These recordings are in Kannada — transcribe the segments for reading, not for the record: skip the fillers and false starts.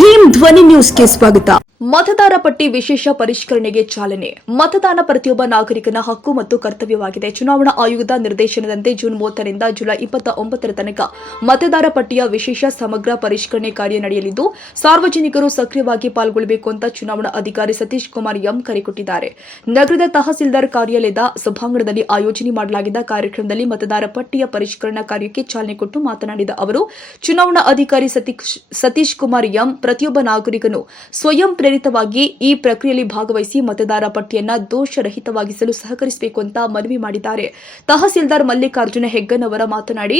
ಭೀಮ್ ಧ್ವನಿ ನ್ಯೂಸ್ಗೆ ಸ್ವಾಗತ. ಮತದಾರ ಪಟ್ಟಿ ವಿಶೇಷ ಪರಿಷ್ಕರಣೆಗೆ ಚಾಲನೆ. ಮತದಾನ ಪ್ರತಿಯೊಬ್ಬ ನಾಗರಿಕನ ಹಕ್ಕು ಮತ್ತು ಕರ್ತವ್ಯವಾಗಿದೆ. ಚುನಾವಣಾ ಆಯೋಗದ ನಿರ್ದೇಶನದಂತೆ ಜೂನ್ 30 ರಿಂದ ಜುಲೈ 29 ತನಕ ಮತದಾರ ಪಟ್ಟಿಯ ವಿಶೇಷ ಸಮಗ್ರ ಪರಿಷ್ಕರಣೆ ಕಾರ್ಯ ನಡೆಯಲಿದ್ದು, ಸಾರ್ವಜನಿಕರು ಸಕ್ರಿಯವಾಗಿ ಪಾಲ್ಗೊಳ್ಳಬೇಕು ಅಂತ ಚುನಾವಣಾ ಅಧಿಕಾರಿ ಸತೀಶ್ ಕುಮಾರ್ ಎಂ ಕರೆ ಕೊಟ್ಟಿದ್ದಾರೆ. ನಗರದ ತಹಸೀಲ್ದಾರ್ ಕಾರ್ಯಾಲಯದ ಸಭಾಂಗಣದಲ್ಲಿ ಆಯೋಜನೆ ಮಾಡಲಾಗಿದ್ದ ಕಾರ್ಯಕ್ರಮದಲ್ಲಿ ಮತದಾರ ಪಟ್ಟಿಯ ಪರಿಷ್ಕರಣಾ ಕಾರ್ಯಕ್ಕೆ ಚಾಲನೆ ಕೊಟ್ಟು ಮಾತನಾಡಿದ ಅವರು, ಚುನಾವಣಾ ಅಧಿಕಾರಿ ಸತೀಶ್ ಕುಮಾರ್ ಎಂ ಪ್ರತಿಯೊಬ್ಬ ನಾಗರಿಕನು ಸ್ವಯಂ ಪ್ರೇರಿತವಾಗಿ ಈ ಪ್ರಕ್ರಿಯೆಯಲ್ಲಿ ಭಾಗವಹಿಸಿ ಮತದಾರ ಪಟ್ಟಿಯನ್ನು ದೋಷರಹಿತವಾಗಿಸಲು ಸಹಕರಿಸಬೇಕು ಅಂತ ಮನವಿ ಮಾಡಿದ್ದಾರೆ. ತಹಸೀಲ್ದಾರ್ ಮಲ್ಲಿಕಾರ್ಜುನ ಹೆಗ್ಗನ್ ಅವರ ಮಾತನಾಡಿ,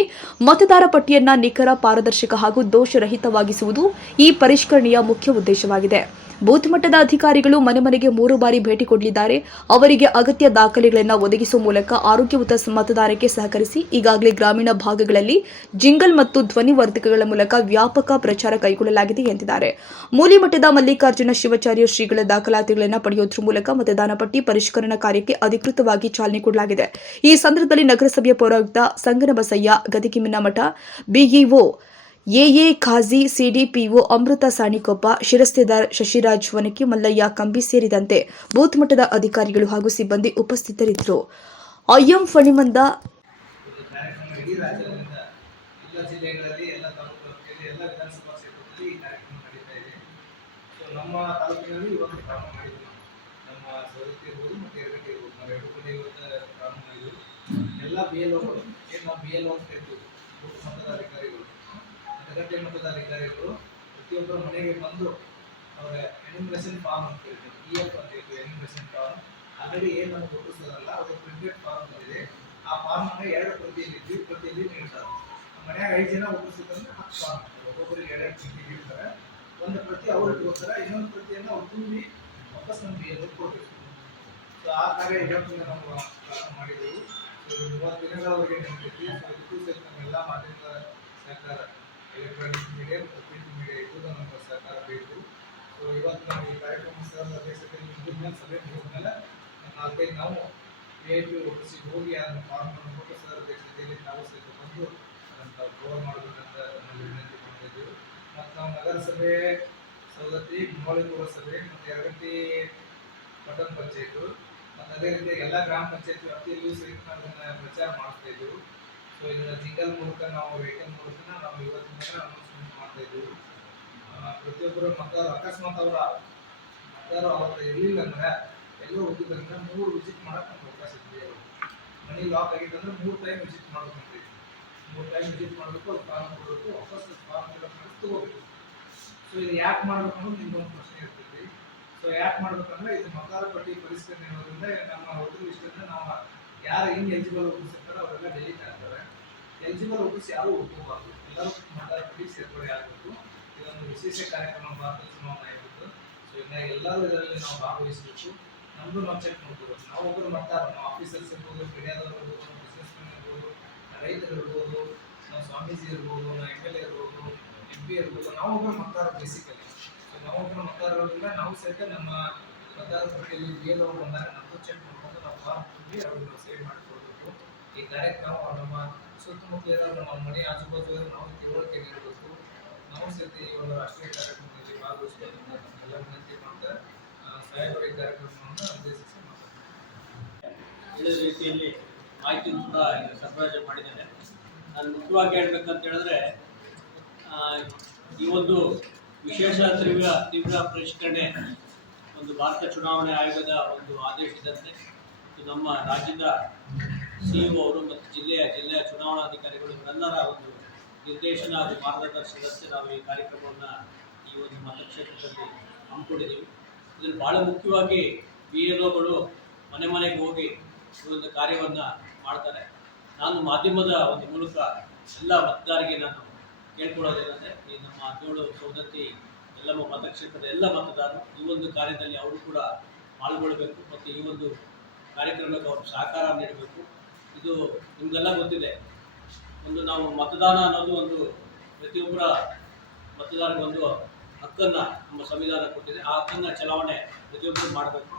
ಮತದಾರ ಪಟ್ಟಿಯನ್ನು ನಿಖರ, ಪಾರದರ್ಶಕ ಹಾಗೂ ದೋಷರಹಿತವಾಗಿಸುವುದು ಈ ಪರಿಷ್ಕರಣೆಯ ಮುಖ್ಯ ಉದ್ದೇಶವಾಗಿದೆ. ಬೂತ್ ಮಟ್ಟದ ಅಧಿಕಾರಿಗಳು ಮನೆ ಮನೆಗೆ 3 ಬಾರಿ ಭೇಟಿ ಕೊಡಲಿದ್ದಾರೆ. ಅವರಿಗೆ ಅಗತ್ಯ ದಾಖಲೆಗಳನ್ನು ಒದಗಿಸುವ ಮೂಲಕ ಆರೋಗ್ಯಯುತ ಮತದಾನಕ್ಕೆ ಸಹಕರಿಸಿ. ಈಗಾಗಲೇ ಗ್ರಾಮೀಣ ಭಾಗಗಳಲ್ಲಿ ಜಿಂಗಲ್ ಮತ್ತು ಧ್ವನಿವರ್ಧಕಗಳ ಮೂಲಕ ವ್ಯಾಪಕ ಪ್ರಚಾರ ಕೈಗೊಳ್ಳಲಾಗಿದೆ ಎಂದಿದ್ದಾರೆ. ಮೂಲಿಮಠದ ಮಲ್ಲಿಕಾರ್ಜುನ ಶಿವಾಚಾರ್ಯ ಶ್ರೀಗಳ ದಾಖಲಾತಿಗಳನ್ನು ಪಡೆಯುವುದರ ಮೂಲಕ ಮತದಾನ ಪಟ್ಟಿ ಪರಿಷ್ಕರಣಾ ಕಾರ್ಯಕ್ಕೆ ಅಧಿಕೃತವಾಗಿ ಚಾಲನೆ ಕೊಡಲಾಗಿದೆ. ಈ ಸಂದರ್ಭದಲ್ಲಿ ನಗರಸಭೆಯ ಪೌರಾಯುಕ್ತ ಸಂಗನಬಸಯ್ಯ, ಗದಿಗಿಮ್ಮನಮಠ ಬಿಇಒ ಎಎ ಖಾಜಿ, ಸಿಡಿಪಿಒ ಅಮೃತ ಸಾಣಿಕೊಪ್ಪ, ಶಿರಸ್ತೇದಾರ್ ಶಶಿರಾಜ್ ವನಕಿ, ಮಲ್ಲಯ್ಯ ಕಂಬಿ ಸೇರಿದಂತೆ ಬೂತ್ ಮಟ್ಟದ ಅಧಿಕಾರಿಗಳು ಹಾಗೂ ಸಿಬ್ಬಂದಿ ಉಪಸ್ಥಿತರಿದ್ದರು. ಐಎಂ ಫಣಿಮಂದ ಅಗತ್ಯ ಮಟ್ಟದ ಅಧಿಕಾರಿಗಳು ಪ್ರತಿಯೊಬ್ಬರ ಮನೆಗೆ ಬಂದು ಅವರ ಎನ್ಯುಮರೇಷನ್ ಫಾರ್ಮ್ ಅಂತ ಹೇಳ್ತೀವಿ, EF ಅಂತ ಹೇಳ್ತೀವಿ. ಎನ್ಯುಮರೇಷನ್ ಫಾರ್ಮ್ ಆಲ್ರೆಡಿ ಏನು ನಮ್ಗೆ ಕೊಟ್ಟಿಸೋದಲ್ಲ, ಅದು ಪ್ರಿಂಟೆಡ್ ಫಾರ್ಮ್ ಬಂದಿದೆ. ಆ ಫಾರ್ಮ್ನ 2 ಪ್ರತಿಯಲ್ಲಿ ನೀಡ್ತಾರೆ. ಮನೆಯಾಗ 5 ಜನ ಒಪ್ಪಿಸೋದಂದ್ರೆ 10 ಫಾರ್ಮ್ ಇರ್ತಾರೆ. ಒಬ್ಬೊಬ್ಬರಿಗೆ 2 ಪ್ರತಿ ನೀಡ್ತಾರೆ. ಒಂದು ಪ್ರತಿ ಅವ್ರು ಇಟ್ಕೋತಾರೆ, ಇನ್ನೊಂದು ಪ್ರತಿಯನ್ನು ಅವ್ರು ತುಂಬಿ ವಾಪಸ್ ನಮ್ಮ BLO ಕೊಡಬೇಕು. ಸೊ ಆ ಕಾರ್ಯ ಇವತ್ತಿಂದ ನಾವು ಪ್ರಾರಂಭ ಮಾಡಿದೆವು. 30 ದಿನಗಳವರೆಗೆ ನಿಂತಿದ್ವಿ. ಇದಕ್ಕೂ ಸಹಿತ ನಮ್ಮೆಲ್ಲ ಮಾಧ್ಯಮದ ಸಹಕಾರ, ಎಲೆಕ್ಟ್ರಾನಿಕ್ ಮೀಡಿಯಾ ಮತ್ತು ಪ್ರಿಂಟ್ ಮೀಡಿಯಾ ಇದ್ದು ನಮ್ಮ ಸಹಕಾರ ಬೇಕು. ಸೊ ಇವತ್ತು ನಾವು ಈ ಕಾರ್ಯಕ್ರಮ ದೇಶದಲ್ಲಿ ಮುಗಿದ್ಮೇಲೆ, ಸಭೆ ಮುಗಿದ್ಮೇಲೆ 4-5 ನಾವು VIP ಆಫೀಸಿಗೆ ಹೋಗಿ ಅದನ್ನು ಫಾರ್ಮನ್ನು ಕೊಟ್ಟು ಸರ್ ದೇಶದಲ್ಲಿ ನಾವು ಸಹಿತ ಬಂದು ಅದನ್ನು ಕವರ್ ಮಾಡಬೇಕಂತ ನಮ್ಮಲ್ಲಿ ವಿನಂತಿ ಮಾಡ್ತಾ ಇದ್ದೀವಿ. ಮತ್ತು ನಾವು ನಗರಸಭೆ, ಸವದತ್ತಿ, ಮುನ್ನೋಳಿ ಪುರಸಭೆ ಮತ್ತು ಯರಗಟ್ಟಿ ಪಟ್ಟಣ ಪಂಚಾಯತು ಮತ್ತು ಅದೇ ರೀತಿ ಎಲ್ಲ ಗ್ರಾಮ ಪಂಚಾಯತ್ ವ್ಯಾಪ್ತಿಯಲ್ಲಿಯೂ ಸಹಿತ ನಾವು ಇದನ್ನು ಪ್ರಚಾರ ಮಾಡ್ತಾ ಇದ್ದೀವಿ. ಸೊ ಇದನ್ನು ಜಿಂಗಲ್ ಮೂಲಕ, ನಾವು ವೆಹಿಕಲ್ ಮೂಲಕ ನಾವು ಇವತ್ತಿನ ಅನೌನ್ಸ್ಮೆಂಟ್ ಮಾಡ್ತಾ ಇದ್ದೀವಿ. ಪ್ರತಿಯೊಬ್ಬರು ಮತದಾರರು ಅಕಸ್ಮಾತ್ ಮತದಾರರು ಅವತ್ತು ಇರಲಿಲ್ಲ ಅಂದ್ರೆ, ಎಲ್ಲರೂ ಹೋಗಿದ್ದಂದ್ರೆ 3 ವಿಸಿಟ್ ಮಾಡೋಕೆ ನಮ್ಗೆ ಅವಕಾಶ ಇದೆ. ಮನಿ ಲಾಕ್ ಆಗಿದ್ದಂದ್ರೆ 3 ಟೈಮ್ ವಿಸಿಟ್ ಮಾಡ್ಬೇಕಂತ. 3 ಟೈಮ್ ವಿಸಿಟ್ ಮಾಡಬೇಕು, ಅದು ಫಾರ್ಮ್ ಕೊಡಬೇಕು, ವಾಪಸ್ ಫಾರ್ಮ್ ತಗೋಬೇಕು. ಸೊ ಇದು ಯಾಕೆ ಮಾಡ್ಬೇಕು ಅನ್ನೋದು ನಿಮ್ಗೊಂದು ಪ್ರಶ್ನೆ ಇರ್ತೈತಿ. ಸೊ ಯಾಕೆ ಮಾಡ್ಬೇಕಂದ್ರೆ, ಇದು ಮತದಾರ ಪಟ್ಟಿ ಪರಿಷ್ಕರಣೆ ಇರೋದ್ರಿಂದ ನಮ್ಮ ವೋಟರ್ ಲಿಸ್ಟನ್ನು ನಾವು ಯಾರು ಎಲಿಜಿಬಲ್ ಒಪ್ಪಿಸಿರ್ತಾರೆ ಅವರೆಲ್ಲ ಡೆಲೀಟ್ ಆಗ್ತಾರೆ. ಎಲಿಜಿಬಲ್ ಒಪ್ಪಿಸಿ ಯಾರು ಒಪ್ಕೋಬಾರ್ದು, ಎಲ್ಲರೂ ಮತದಾರ ಪಟ್ಟಿ ಸೇರ್ಪಡೆ ಆಗಬೇಕು. ಇದೊಂದು ವಿಶೇಷ ಕಾರ್ಯಕ್ರಮ ಭಾರತ ಚುನಾವಣಾ ಆಯೋಗದ್ದು. ಸೊ ಇನ್ನು ಎಲ್ಲರೂ ಇದರಲ್ಲಿ ನಾವು ಭಾಗವಹಿಸಬೇಕು. ನಮ್ಮದು ನಾವು ಚೆಕ್ ಮಾಡ್ಕೋಬೇಕು. ನಾವು ಒಬ್ಬರು ಮತದಾರ, ನಾವು ಆಫೀಸರ್ಸ್ ಇರ್ಬೋದು, ಮೀಡಿಯಾದವ್ರು ಇರ್ಬೋದು, ನಾವು ಬಿಸ್ನೆಸ್ ಮೆನ್ ಇರ್ಬೋದು, ರೈತರು ಇರ್ಬೋದು, ನಾವು ಸ್ವಾಮೀಜಿ ಇರ್ಬೋದು, ನಾವು MLA ಇರ್ಬೋದು, MP ಇರ್ಬೋದು, ನಾವು ಒಬ್ಬರು ಮತದಾರ ಬೇಸಿಕಲಿ. ಸೊ ನಾವು ಒಬ್ಬರು ಮತದಾರರಿಂದ ನಾವು ಸಹಿತ ನಮ್ಮ ಮತದಾರ ಪಟ್ಟಿಯಲ್ಲಿ BLO ಬಂದಾಗ ನಮ್ಮದು ಚೆಕ್ ಮಾಡ್ಕೊಂಡು ನಾವು ಫಾರ್ಮ್ ತುಂಬಿ ಅವ್ರಿಗೆ ಸೇವ್ ಮಾಡಿಕೊಡ್ಬೇಕು. ಈ ಕಾರ್ಯಕ್ರಮ ನಮ್ಮ ಸುತ್ತಮುತ್ತ ಏನಾದರೂ ನಮ್ಮ ಮನೆ ಆಜುಬಾಜು ನಾವು ತಿಳುವಳಿಕೆ ನೀಡಬೇಕು. ನಾವು ಸಹಿತ ಈ ಒಂದು ರಾಷ್ಟ್ರೀಯ ಕಾರ್ಯಕ್ರಮದಲ್ಲಿ ಭಾಗವಹಿಸಬೇಕು ಅಂತ ನಮ್ಮೆಲ್ಲ ವಿನಂತಿ ಮಾಡ್ತಾ ಸಾಹೇಬರ ಈ ಕಾರ್ಯಕ್ರಮವನ್ನು ಉದ್ದೇಶಿಸಿ ಮಾತಾಡ್ತಾರೆ. ಹೇಳಿದ ರೀತಿಯಲ್ಲಿ ಮಾಹಿತಿಯನ್ನು ಕೂಡ ಸರಬರಾಜು ಮಾಡಿದ್ದೇನೆ. ನಾನು ಮುಖ್ಯವಾಗಿ ಹೇಳ್ಬೇಕಂತ ಹೇಳಿದ್ರೆ, ಈ ಒಂದು ವಿಶೇಷ ತೀವ್ರ ಪರಿಷ್ಕರಣೆ ಒಂದು ಭಾರತ ಚುನಾವಣಾ ಆಯೋಗದ ಒಂದು ಆದೇಶದಂತೆ ನಮ್ಮ ರಾಜ್ಯದ CEO ಅವರು ಮತ್ತು ಜಿಲ್ಲೆಯ ಚುನಾವಣಾಧಿಕಾರಿಗಳು ಇವರೆಲ್ಲರ ಒಂದು ನಿರ್ದೇಶನ ಹಾಗೂ ಮಾರ್ಗದರ್ಶನದಂತೆ ನಾವು ಈ ಕಾರ್ಯಕ್ರಮವನ್ನು ಈ ಒಂದು ಮತಕ್ಷೇತ್ರದಲ್ಲಿ ಹಮ್ಮಿಕೊಂಡಿದ್ದೀವಿ. ಇದರಲ್ಲಿ ಭಾಳ ಮುಖ್ಯವಾಗಿ BLOಗಳು ಮನೆ ಮನೆಗೆ ಹೋಗಿ ಈ ಒಂದು ಕಾರ್ಯವನ್ನು ಮಾಡ್ತಾರೆ. ನಾನು ಮಾಧ್ಯಮದ ಒಂದು ಮೂಲಕ ಎಲ್ಲ ಮತದಾರರಿಗೆ ನಾನು ಕೇಳ್ಕೊಳ್ಳೋದೇನೆಂದರೆ, ಈ ನಮ್ಮ 17 ಸವದತ್ತಿ ಎಲ್ಲಮ್ಮ ಮತಕ್ಷೇತ್ರದ ಎಲ್ಲ ಮತದಾರರು ಈ ಒಂದು ಕಾರ್ಯದಲ್ಲಿ ಅವರು ಕೂಡ ಪಾಲ್ಗೊಳ್ಳಬೇಕು ಮತ್ತು ಈ ಒಂದು ಕಾರ್ಯಕ್ರಮಕ್ಕೆ ಅವರು ಸಹಕಾರ ನೀಡಬೇಕು. ಇದು ನಿಮಗೆಲ್ಲ ಗೊತ್ತಿದೆ, ಒಂದು ನಾವು ಮತದಾನ ಅನ್ನೋದು ಒಂದು ಪ್ರತಿಯೊಬ್ಬರ ಮತದಾರರಿಗೊಂದು ಹಕ್ಕನ್ನು ನಮ್ಮ ಸಂವಿಧಾನ ಕೊಟ್ಟಿದೆ. ಆ ಹಕ್ಕನ್ನು ಚಲಾವಣೆ ಪ್ರತಿಯೊಬ್ಬರು ಮಾಡಬೇಕು.